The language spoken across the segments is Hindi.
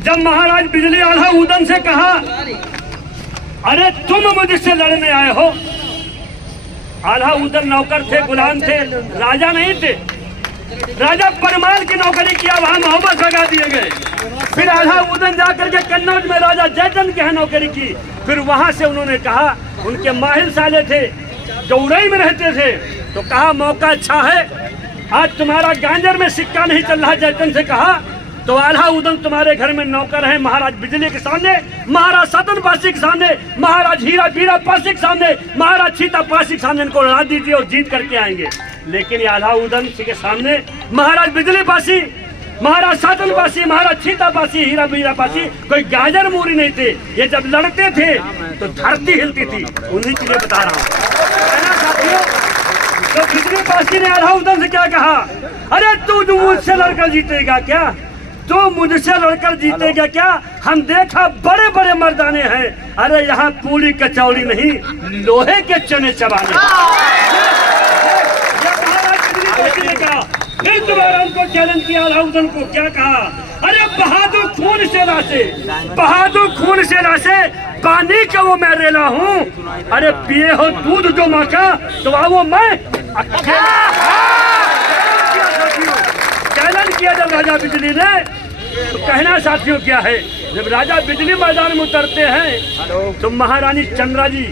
जब महाराज बिजली आल्हा उदन से कहा, अरे तुम मुझसे लड़ने आए हो। आल्हा उदन नौकर थे, गुलाम थे, राजा नहीं थे। राजा परमाल की नौकरी किया, वहां मोहब्बत लगा दिए गए। फिर आल्हा उदन जाकर के कन्नौज में राजा जयचंद के यहाँ नौकरी की। फिर वहां से उन्होंने कहा, उनके माहिर साले थे जो उड़ई में रहते थे, तो कहा मौका अच्छा है, आज तुम्हारा गांजर में सिक्का नहीं चल रहा। जयचंद से कहा तो आल्हा उदन तुम्हारे घर में नौकर है, महाराज बिजली के सामने, महाराज सतन पासी के सामने, महाराज हीरा बीरा पासी के सामने, महाराज छीता पासी के सामने इनको लड़ा दीजिए और जीत करके आएंगे। लेकिन आल्हा उदन के सामने महाराज बिजली पासी, महाराज सातन पासी, महाराज छीता पासी, हीरा बीरा पासी कोई गाजर मूरी नहीं थे। ये जब लड़ते थे तो धरती हिलती थी। उन्हीं के लिए बता रहा हूँ। तो बिजली पासी ने आल्हा उदन से क्या कहा, अरे तू मुझसे लड़कर जीतेगा क्या, तो मुझसे लड़कर जीतेगा क्या, हम देखा बड़े बड़े मर्दाने हैं। अरे यहाँ पूरी कचौड़ी नहीं, लोहे के चने चबाने। फिर दोबारा उनको चैलेंज किया आल्हा उदन को, क्या कहा, अरे बहादुर खून से लासे, बहादुर खून से लासे, पानी का वो मैं रेला हूँ। अरे पिए हो दूध जो माँ का, तो वो मैं चैलेंज किया जब राजा बिजली ने। तो कहना साथियों क्या है, जब राजा बिजली मैदान में उतरते हैं तो महारानी चंद्रा जी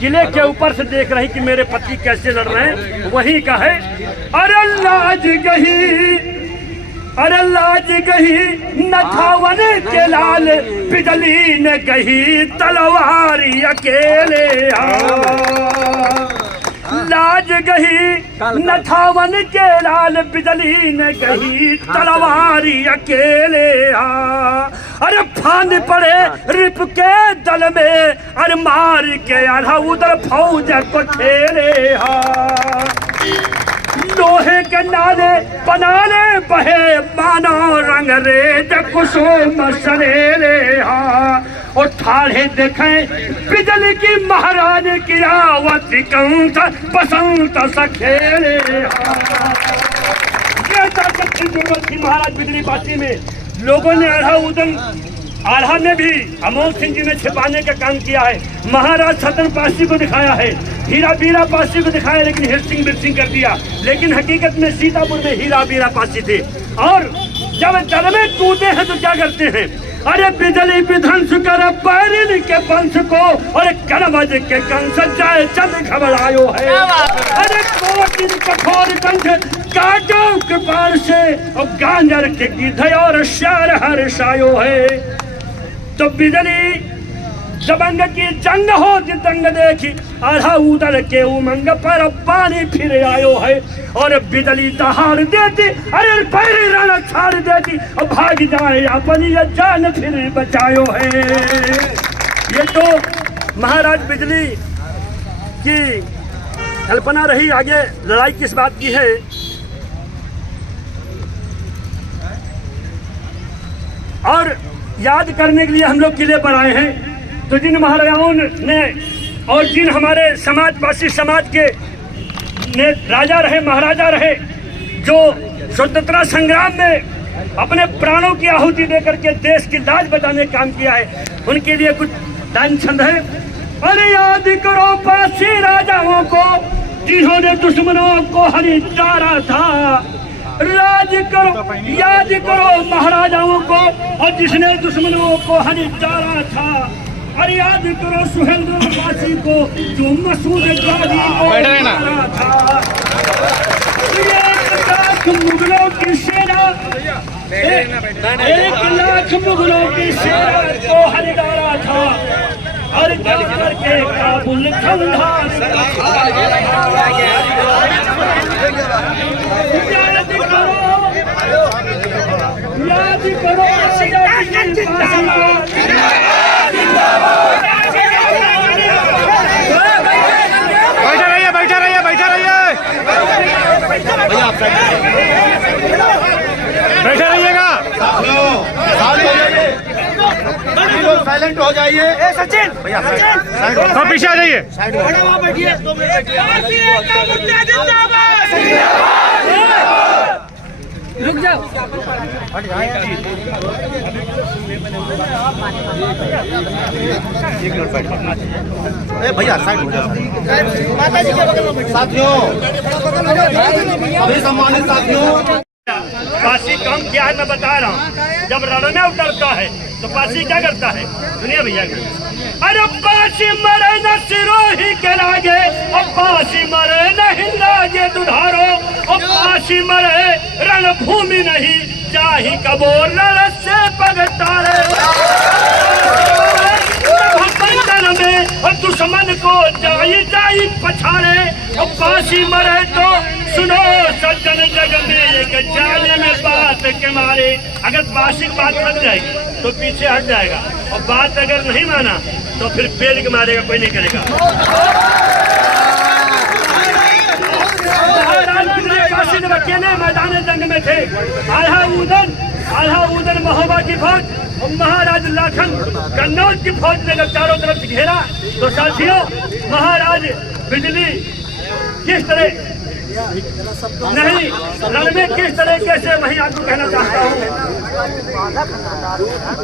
किले के ऊपर से देख रही कि मेरे पति कैसे लड़ रहे हैं। वही का है, अरे लाज गही, अरे लाज गही नथावन के लाल, बिजली ने गही तलवारी अकेले। लाज गही नथावन के लाल, बिजली ने गही तलवारी अकेले। अरे फांद पड़े रिप के दल में, अरे मार के आल्हा उधर फौज को ठेले। लोहे के नाले बनाले बहे, मानो रंग रेत कुसुम सरेले। और ठाढ़े देखें बिजली की महाराज की आवत, कंठ बसंत सखेले। ये ताकत की जरूरत थी महाराज बिजली पासी में। लोगों ने आल्हा उदन, आल्हा ने भी अमोल सिंह जी ने छिपाने का काम किया है। महाराज सतन पासी को दिखाया है, हीरा बीरा पासी को दिखाया, लेकिन हिरसिंह बिरसिंह कर दिया। लेकिन हकीकत में सीतापुर में हीरा बीरा पासी थे। और जब जल में कूदे हैं तो क्या करते हैं, अरे बिजली विध्वंस कर बैरिन के वंश को, और कनवज के कंस जाए चंद घबरायो है। अरे कोटिन कठोर कंठ काटो कृपाण से, और गांजर के गिद्ध और शार हर्षायो है। तो बिजली जबंग की जंग हो जितंग देखी, आल्हा उदन के उमंग पर पानी फिर आयो है। और बिजली दहाड़ देती, अरे पैरी रण छाड़ देती, और भाग जाए अपनी जान फिर बचायो है। ये तो महाराज बिजली की कल्पना रही। आगे लड़ाई किस बात की है, और याद करने के लिए हम लोग किले पर आए हैं। तो जिन महाराजाओं ने और जिन हमारे समाजवासी समाज के ने राजा रहे, महाराजा रहे, जो स्वतंत्रता संग्राम में अपने प्राणों की आहुति देकर के देश की लाज बचाने का काम किया है, उनके लिए कुछ लाइन छंद है। अरे याद करो पासी राजाओं को, जिन्होंने दुश्मनों को हरि डारा था। राज करो, याद करो महाराजाओं को, और जिसने दुश्मनों को हरि डारा था। और याद करो सुहेलदेव वासी को, जो मसूद गाजी को मारा था। 1 लाख मुगलों की सेना, 1 लाख मुगलों की सेना को हरि डारा था। और जल करके काबुल ठंडा। याद करो बैठा रहिएगा। साइलेंट हो जाइए। सचिन तो पीछे आ जाइए। रुक जाओ। भैया साइड हो जाओ। माता जी के बगल में साथियों, अभी सम्मानित साथियों, पासी काम क्या है मैं बता रहा हूँ। जब रण में उतरता है तो पासी क्या करता है, सुनिए भैया। अरे पासी मरे न सिरोही के लागे, और पासी मरे नहीं लागे दुधारो, और पासी मरे रणभूमि नहीं चाही कबो रण से पगतारे में, और दुश्मन को जाई जाई पछाड़े, और पासी मरे तो सुनो सज्जन जग में एक जाने में बात के मारे। अगर पासी की बात लग जाएगी तो पीछे हट जाएगा, और बात अगर नहीं माना तो फिर पेड़ के मारेगा, कोई नहीं करेगा। पासी जब अकेले मैदान जंग में थे, आल्हा उदन महोबा की फौज और महाराज लाखन कन्नौज की फौज ने जब चारों तरफ से घेरा तो साथियों महाराज बिजली किस तरह नहीं रण में किस तरीके से वही आपको कहना चाहता हूँ।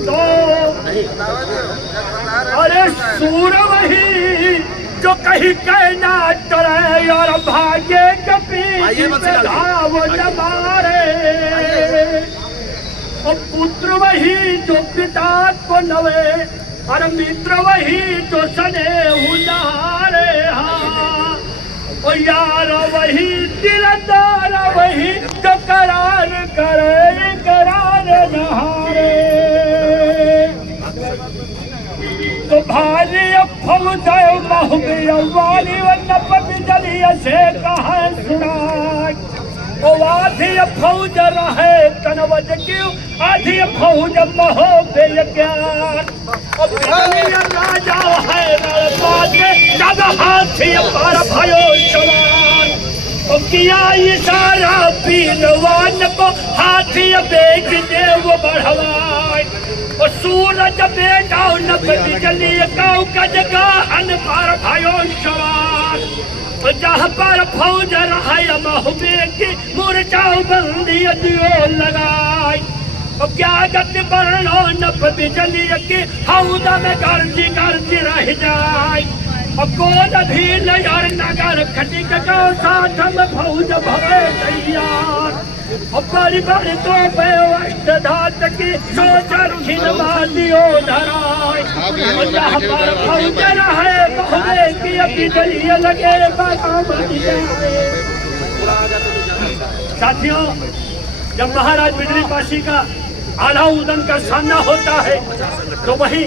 तो अरे सूर वही जो कहीं कहना डरे और भाग्य के पीछे धाव जमारे, और पुत्र वही जो पिता को नवे, और मित्र वही जो सने उदारे। हाँ और यार वही दिलदार वही जो करार करे करार नहारे। तो भारी फौज वाली नपट जलिया से कहा सुना, ओ आधी फौज रहे तनवज क्यों, आधी फौज महो बेज्ञान, राजा है जब हाथी पर भयो सवार, ओ किया इशारा पीलवान को हाथी बेच देव बढ़वाए, और सूरज बेटा नब बिजली काऊ कजगाहन पर भयो सवार, जहाँ पर फौज रहा महुबे की मुरझाओ बंदी दियो लगाई, और क्या गति बरनो नब बिजली की हौदा में गर्जी गर्जी रह जाए, और कौन भी नगर नगर खटिक का साथ में फौज भवे तैयार, और बड़ी बड़ी तो अष्टधात की सोचर खिलवा दियो धराए, और जहाँ पर फौज रहे बहुरे की बिजली लगे साथियों। जब महाराज बिजली पासी का आल्हा उदन का सामना होता है तो वही